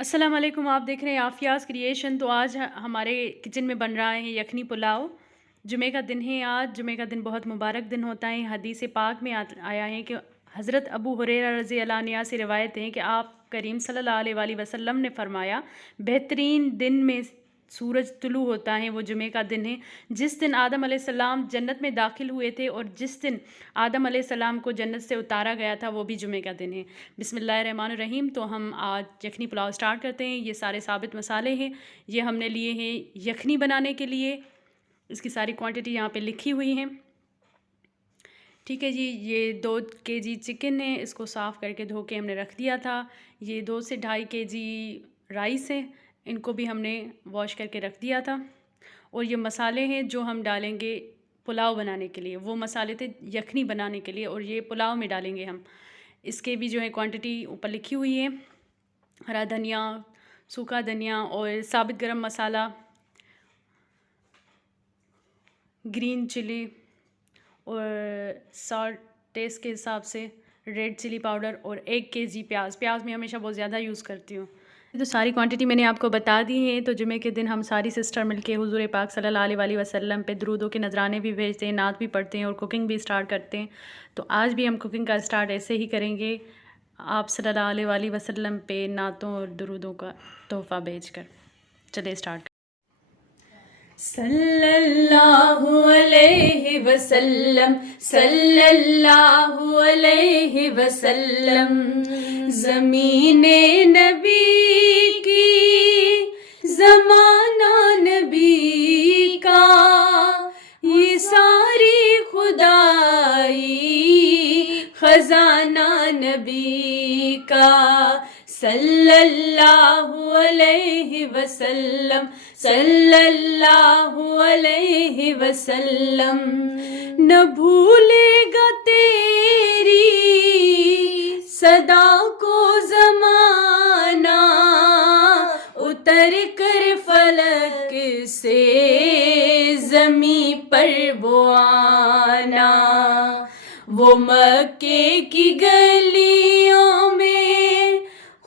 السلام علیکم، آپ دیکھ رہے ہیں آفیاز کریشن۔ تو آج ہمارے کچن میں بن رہا ہے یخنی پلاؤ۔ جمعہ کا دن ہے آج۔ جمعہ کا دن بہت مبارک دن ہوتا ہے۔ حدیث پاک میں آیا ہے کہ حضرت ابو ہریرہ رضی اللہ عنہ سے روایت ہے کہ آپ کریم صلی اللہ علیہ وآلہ وسلم نے فرمایا، بہترین دن میں سورج طلوع ہوتا ہے وہ جمعہ کا دن ہے۔ جس دن آدم علیہ السلام جنت میں داخل ہوئے تھے اور جس دن آدم علیہ السلام کو جنت سے اتارا گیا تھا وہ بھی جمعہ کا دن ہے۔ بسم اللہ الرحمن الرحیم۔ تو ہم آج یخنی پلاؤ سٹارٹ کرتے ہیں۔ یہ سارے ثابت مسالے ہیں، یہ ہم نے لیے ہیں یخنی بنانے کے لیے۔ اس کی ساری کوانٹٹی یہاں پہ لکھی ہوئی ہیں، ٹھیک ہے جی۔ یہ 2 kg چکن ہے، اس کو صاف کر کے دھو کے ہم نے رکھ دیا تھا۔ یہ 2 سے 2.5 kg رائس ہے، ان کو بھی ہم نے واش کر کے رکھ دیا تھا۔ اور یہ مسالے ہیں جو ہم ڈالیں گے پلاؤ بنانے کے لیے، وہ مسالے تھے یخنی بنانے کے لیے، اور یہ پلاؤ میں ڈالیں گے ہم۔ اس کے بھی جو ہے کوانٹٹی اوپر لکھی ہوئی ہے۔ ہرا دھنیا، سوکھا دھنیا اور ثابت گرم مسالہ، گرین چلی اور سالٹ ٹیسٹ کے حساب سے، ریڈ چلی پاؤڈر، اور 1 kg پیاز۔ پیاز میں ہمیشہ بہت زیادہ یوز کرتی ہوں۔ تو ساری کوانٹٹی میں نے آپ کو بتا دی ہے۔ تو جمعے کے دن ہم ساری سسٹر مل کے حضور پاک صلی اللہ علیہ وآلہ وسلم پہ درودوں کے نذرانے بھی بھیجتے ہیں، نعت بھی پڑھتے ہیں اور کوکنگ بھی سٹارٹ کرتے ہیں۔ تو آج بھی ہم کوکنگ کا سٹارٹ ایسے ہی کریں گے، آپ صلی اللہ علیہ وآلہ وسلم پہ نعتوں اور درودوں کا تحفہ بھیج کر۔ چلے سٹارٹ۔ صلی اللہ علیہ وسلم، صلی اللہ علیہ وسلم، زمین نبی کی، زمانہ نبی کا، یہ ساری خدائی خزانہ نبی کا، صلی اللہ علیہ وسلم، صلی اللہ علیہ وسلم۔ نہ بھولے گا تیری صدا کو زمانہ، اتر کر فلک سے زمیں پر وہ آنا، وہ مکے کی گلیوں میں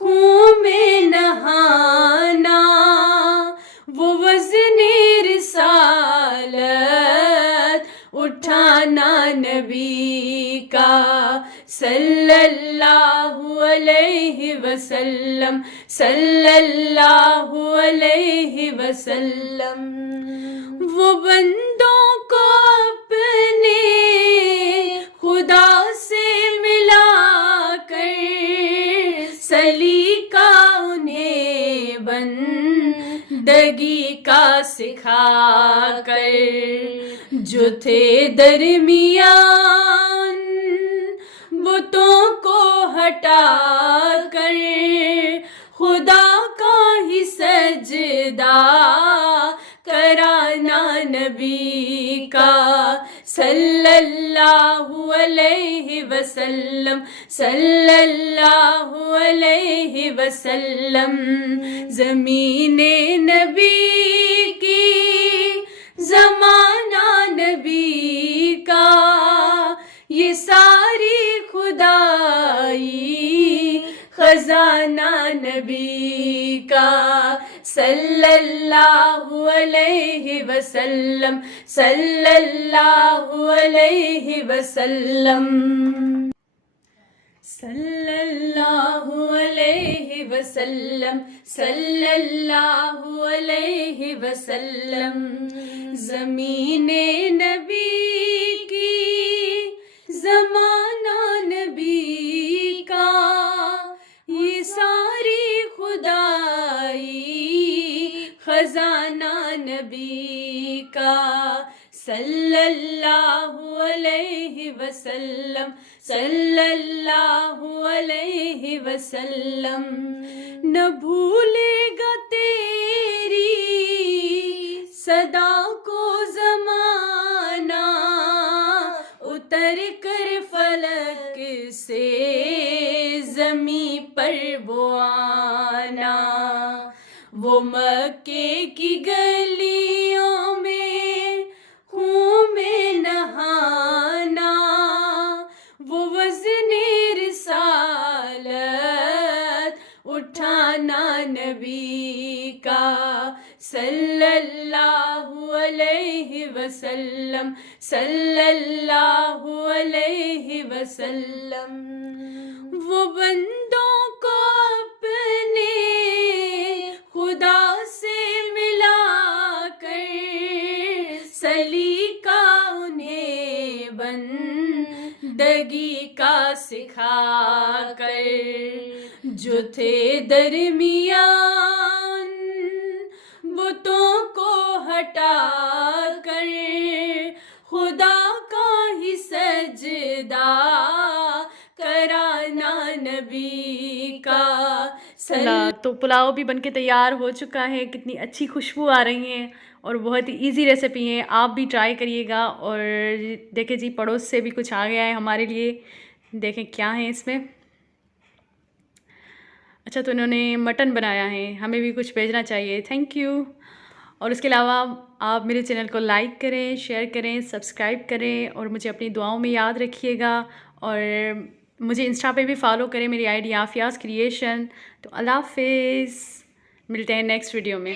خون میں نہانا، وہ وزن رسالت اٹھانا نبی کا، صلی اللہ علیہ وسلم، صلی اللہ علیہ وسلم۔ وہ بندوں کو اپنے خدا سے ملا کر، سلیقہ انہیں بندگی کا سکھا کر، جو تھے درمیان بتوں کو ہٹا کر، خدا کا ہی سجدہ کرانا نبی کا، صلی اللہ علیہ وسلم، صلی اللہ علیہ وسلم۔ زمین نبی کی، زمانہ نبی کا، یہ ساری خدائی خزانہ نبی کا، صلی اللہ علیہ وسلم، صلی اللہ علیہ وسلم، صلی اللہ علیہ وسلم، صلی اللہ علیہ وسلم۔ زمین نبی کی، زمانہ نبی کا، یہ ساری خدائی خزانہ نبی کا، صلی اللہ علیہ وسلم، صلی اللہ علیہ وسلم۔ نہ بھولے گا تیری صدا کو زمانہ، اتر کر فلک سے زمیں پر وہ آنا، وہ مکے کی گلیوں میں خون میں نہانا، وہ وزن رسالت اٹھانا ترانا نبی کا صلی اللہ علیہ وسلم، صلی اللہ علیہ وسلم. وہ بندوں کو اپنے خدا سے ملا کر سلیقہ انہیں بندگی کا سکھا کر، جو تھے درمیان بتوں کو ہٹا کر خدا کا ہی سجدہ کرانا نبی کا. تو پلاؤ بھی بن کے تیار ہو چکا ہے. کتنی اچھی خوشبو آ رہی ہیں اور بہت ہی ایزی ریسیپی ہے. آپ بھی ٹرائی کریے گا. اور دیکھیں جی پڑوس سے بھی کچھ آ گیا ہے ہمارے لیے. دیکھیں کیا ہے اس میں. اچھا تو انہوں نے مٹن بنایا ہے. ہمیں بھی کچھ بھیجنا چاہیے. Thank you. اور اس کے علاوہ آپ میرے چینل کو لائک کریں، شیئر کریں، سبسکرائب کریں اور مجھے اپنی دعاؤں میں یاد رکھیے گا. اور مجھے انسٹا پہ بھی فالو کریں. میری آئی ڈی عافیاز کریشن. تو اللہ حافظ. ملتے ہیں نیکسٹ ویڈیو میں.